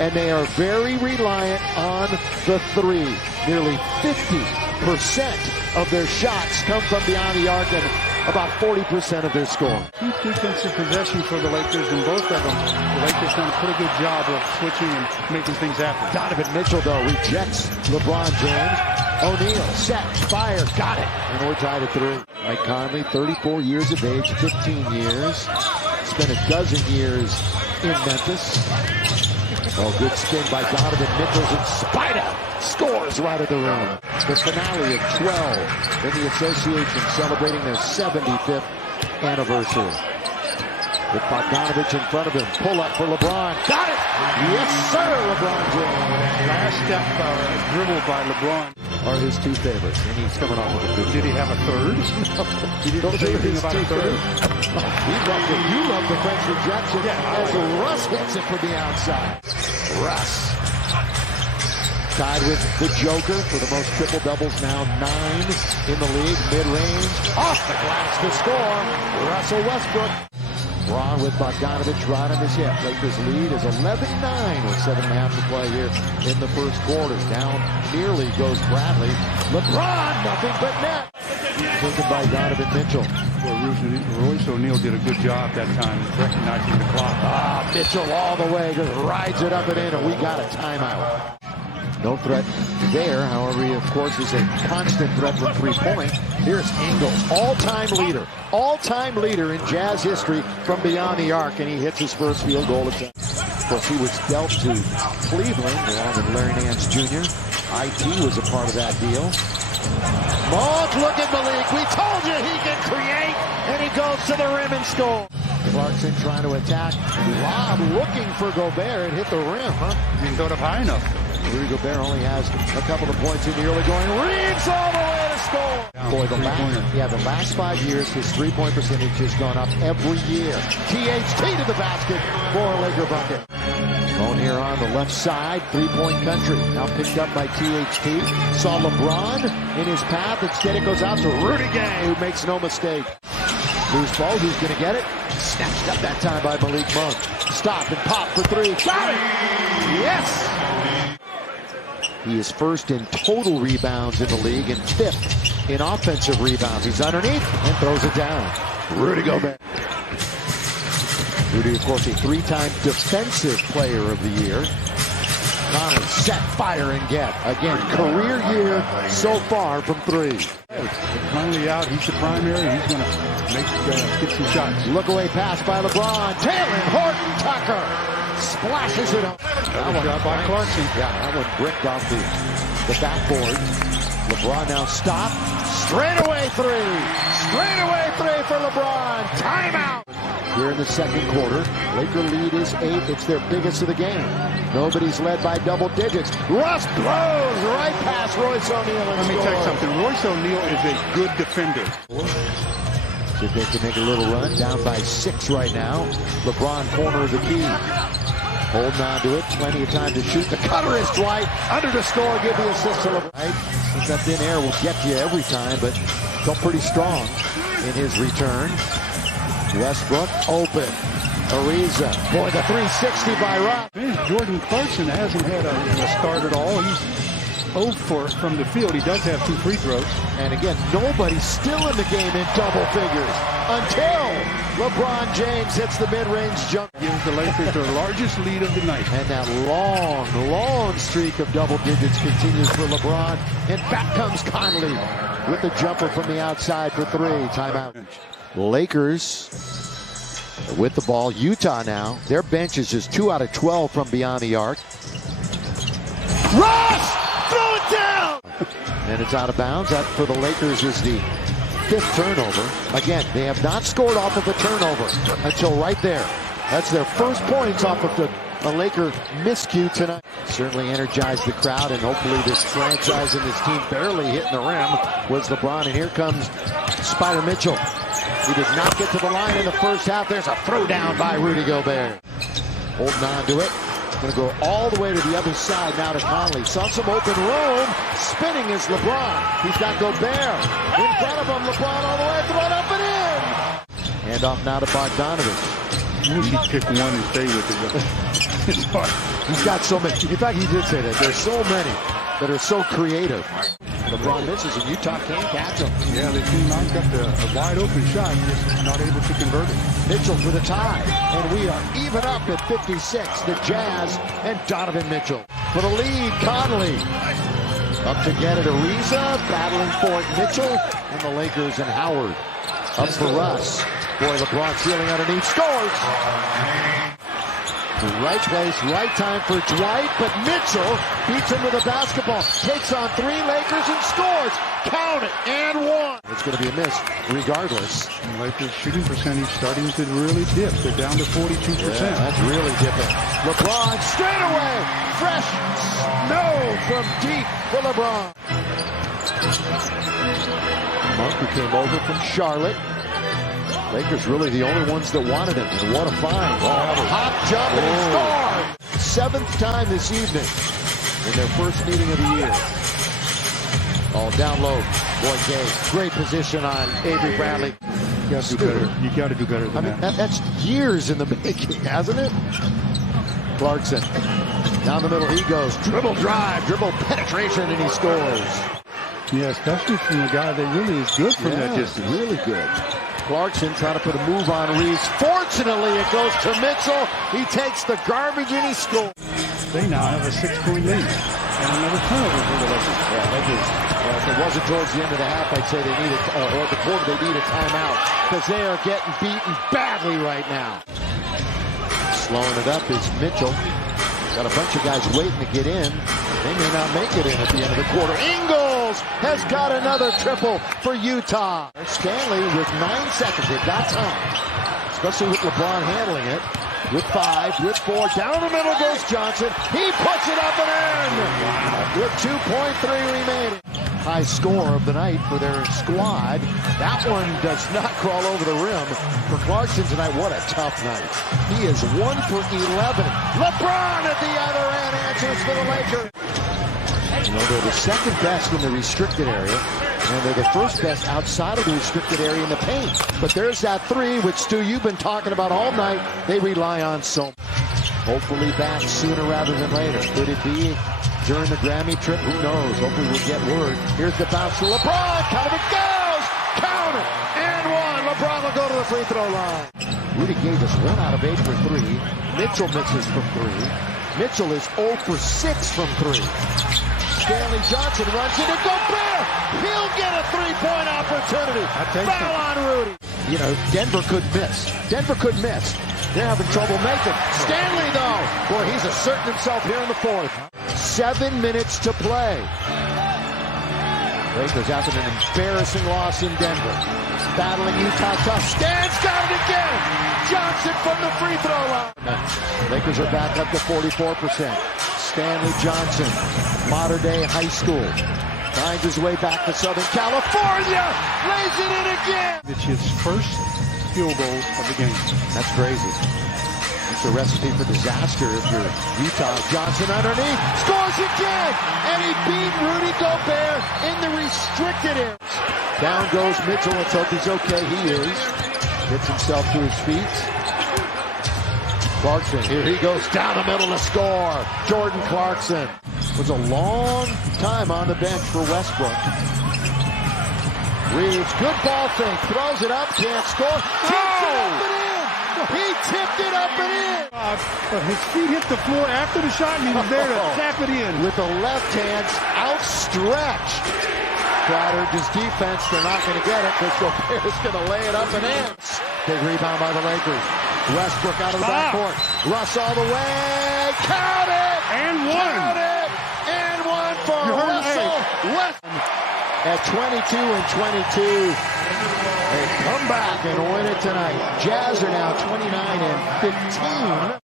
and they are very reliant on the three. Nearly 50% of their shots come from beyond the arc, and about 40% of their scoring. Huge defensive possession for the Lakers, and both of them, the Lakers done a pretty good job of switching and making things happen. Donovan Mitchell, though, rejects LeBron James. O'Neal, set, fire, got it. And we're tied at 3. Mike Conley, 34 years of age, 15 years. Spent a dozen years in Memphis. Oh, good spin by Donovan Mitchell, and Spida scores right at the rim. The finale of 12 in the association, celebrating their 75th anniversary. With Bogdanovich in front of him, pull up for LeBron. Got it! Yes, sir, LeBron James. Last step dribble by LeBron are his two favorites, and he's coming off with a good. Did he have a third? He didn't say anything about a third. He loved it. You love the French rejection as Russ hits it from the outside. Russ tied with the Joker for the most triple doubles now, 9 in the league. Mid-range, off the glass to score. Russell Westbrook. Braun with Bogdanovich right on his hip. Lakers lead is 11-9 with 7.5 to play here in the first quarter. Down nearly goes Bradley. LeBron, nothing but net. Taken by Donovan Mitchell. Well, Royce O'Neal did a good job that time recognizing the clock. Mitchell all the way, just rides it up and in, and we got a timeout. No threat there. However, he, of course, is a constant threat from three-point. Here's Ingles, all-time leader in Jazz history from beyond the arc, and he hits his first field goal attempt. Of course, he was dealt to Cleveland along with Larry Nance Jr. IT was a part of that deal. Look at Malik. We told you he can create, and he goes to the rim and scores. Clarkson trying to attack. Lob looking for Gobert. It hit the rim, huh? Didn't go up high enough. Rudy Gobert only has a couple of points in the early going. Reeves all the way to score. Boy, the last 5 years, his three-point percentage has gone up every year. THT to the basket for a Laker bucket. Bone here on the left side, three-point country. Now picked up by THT. Saw LeBron in his path. Instead it goes out to Rudy Gay, who makes no mistake. Loose ball, who's going to get it? Snatched up that time by Malik Monk. Stop and pop for 3. Got it! Yes! He is first in total rebounds in the league and 5th in offensive rebounds. He's underneath and throws it down. Rudy Gobert. Rudy, of course, a 3-time defensive player of the year. Conley set, fire, and get. Again, career year so far from 3. Conley out, he's the primary. He's going to get some shots. Look away pass by LeBron. Taylor Horton Tucker splashes it up. That one got by Clarkson. Yeah, that one bricked off the backboard. LeBron now stopped. Straightaway 3. Straightaway 3 for LeBron. Timeout. Here in the second quarter, Laker lead is 8. It's their biggest of the game. Nobody's led by double digits. Russ blows right past Royce O'Neal. Let me tell you something. Royce O'Neal is a good defender. See if they can make a little run. Down by 6 right now. LeBron corner of the key. Holding on to it. Plenty of time to shoot. The cutter is Dwight. Under the score. Give the assist to LeBron. Right? Since that thin air will get you every time, but felt pretty strong in his return. Westbrook open. Ariza. Boy, the 360 by Rock. Jordan Clarkson hasn't had a start at all. He's 0 from the field. He does have 2 free throws. And again, nobody's still in the game in double figures until LeBron James hits the mid-range jump. Gives the Lakers their largest lead of the night. And that long streak of double digits continues for LeBron. And back comes Conley with the jumper from the outside for 3. Timeout. Lakers with the ball. Utah now. Their bench is just 2 out of 12 from beyond the arc. Russ! Throw it down! And it's out of bounds. That for the Lakers is the 5th turnover. Again, they have not scored off of a turnover until right there. That's their first points off of a Laker miscue tonight. Certainly energized the crowd, and hopefully this franchise and this team barely hitting the rim was LeBron. And here comes Spider Mitchell. He did not get to the line in the first half. There's a throwdown by Rudy Gobert. Holding on to it. Going to go all the way to the other side now to Conley. Saw some open room. Spinning is LeBron. He's got Gobert. In front of him, LeBron all the way. Thrown up and in. Hand off now to Bogdanovich. Usually pick one and stay with it. It's hard. He's got so many. In fact, he did say that. There's so many that are so creative. LeBron misses, and Utah can't catch him. Yeah, the team got a wide open shot, just not able to convert it. Mitchell for the tie, and we are even up at 56. The Jazz and Donovan Mitchell for the lead. Conley up to get it. Ariza battling for it. Mitchell and the Lakers and Howard up for Russ. Boy, LeBron stealing underneath, scores. The right place, right time for Dwight, but Mitchell beats him with a basketball. Takes on three Lakers and scores. Count it, and one. It's going to be a miss regardless. And Lakers shooting percentage starting to really dip. They're down to 42%. Yeah, that's really dipping. LeBron straight away. Fresh snow from deep for LeBron. Monk, who came over from Charlotte. Lakers really the only ones that wanted him. And what a find. Hop jump and he scored. Seventh time this evening in their first meeting of the year. All down low. Boy, Gay. Great position on Avery Bradley. You got to do better. You got to do better than that. That's years in the making, hasn't it? Clarkson. Down the middle he goes. Dribble drive, dribble penetration, and he scores. Yeah, especially from a guy that really is good from that distance. Really good. Clarkson trying to put a move on Reeves. Fortunately, it goes to Mitchell. He takes the garbage and he scores. They now have a 6-point lead and another turnover for the Lakers. Yeah, Lakers. If it wasn't towards the end of the half, I'd say they need or the quarter, they need a timeout because they are getting beaten badly right now. Slowing it up is Mitchell. Got a bunch of guys waiting to get in. They may not make it in at the end of the quarter. Ingles has got another triple for Utah. Stanley with 9 seconds. They've got time, especially with LeBron handling it. With 5, with 4, down the middle goes Johnson. He puts it up and in. With 2.3 remaining. High score of the night for their squad. That one does not crawl over the rim for Clarkson tonight. What a tough night. He is 1 for 11. LeBron at the other end answers for the Lakers. You know, they're the second best in the restricted area, and they're the first best outside of the restricted area in the paint. But there's that three, which, Stu, you've been talking about all night. They rely on so much. Hopefully back sooner rather than later. Could it be during the Grammy trip? Who knows? Hopefully we'll get word. Here's the bounce to LeBron. Count it goes! Count it! And one. LeBron will go to the free throw line. Rudy Gay just 1 out of 8 for 3. Mitchell misses from 3. Mitchell is 0 for 6 from 3. Stanley Johnson runs into Gobert. He'll get a 3-point opportunity. Foul on Rudy. You know, Denver could miss. Denver could miss. They're having trouble making. Stanley, though. Boy, he's asserting himself here in the fourth. 7 minutes to play. Lakers after an embarrassing loss in Denver. Battling Utah tough. Stan's got it again. Johnson from the free throw line. Lakers are back up to 44%. Stanley Johnson, modern day high school. Finds his way back to Southern California. Lays it in again. It's his first field goal of the game. That's crazy. It's a recipe for disaster if you're Utah. Johnson underneath. Scores again. And he beat Rudy Gobert in the restricted area. Down goes Mitchell. Let's hope he's okay. He is. Gets himself to his feet. Clarkson, here he goes down the middle to score. Jordan Clarkson was a long time on the bench for Westbrook. Reeves, good ball fake, throws it up, can't score. Tipped it up and in. He tipped it up and in. But his feet hit the floor after the shot, and he was there to tap it in. With the left hand outstretched. Crowder, his defense, they're not going to get it because Gobert is going to lay it up and in. Big rebound by the Lakers. Westbrook out of the backcourt. Russ all the way. Count it! And one. Count it! And one for Russell Westbrook. At 22 and 22. They come back and win it tonight. Jazz are now 29 and 15.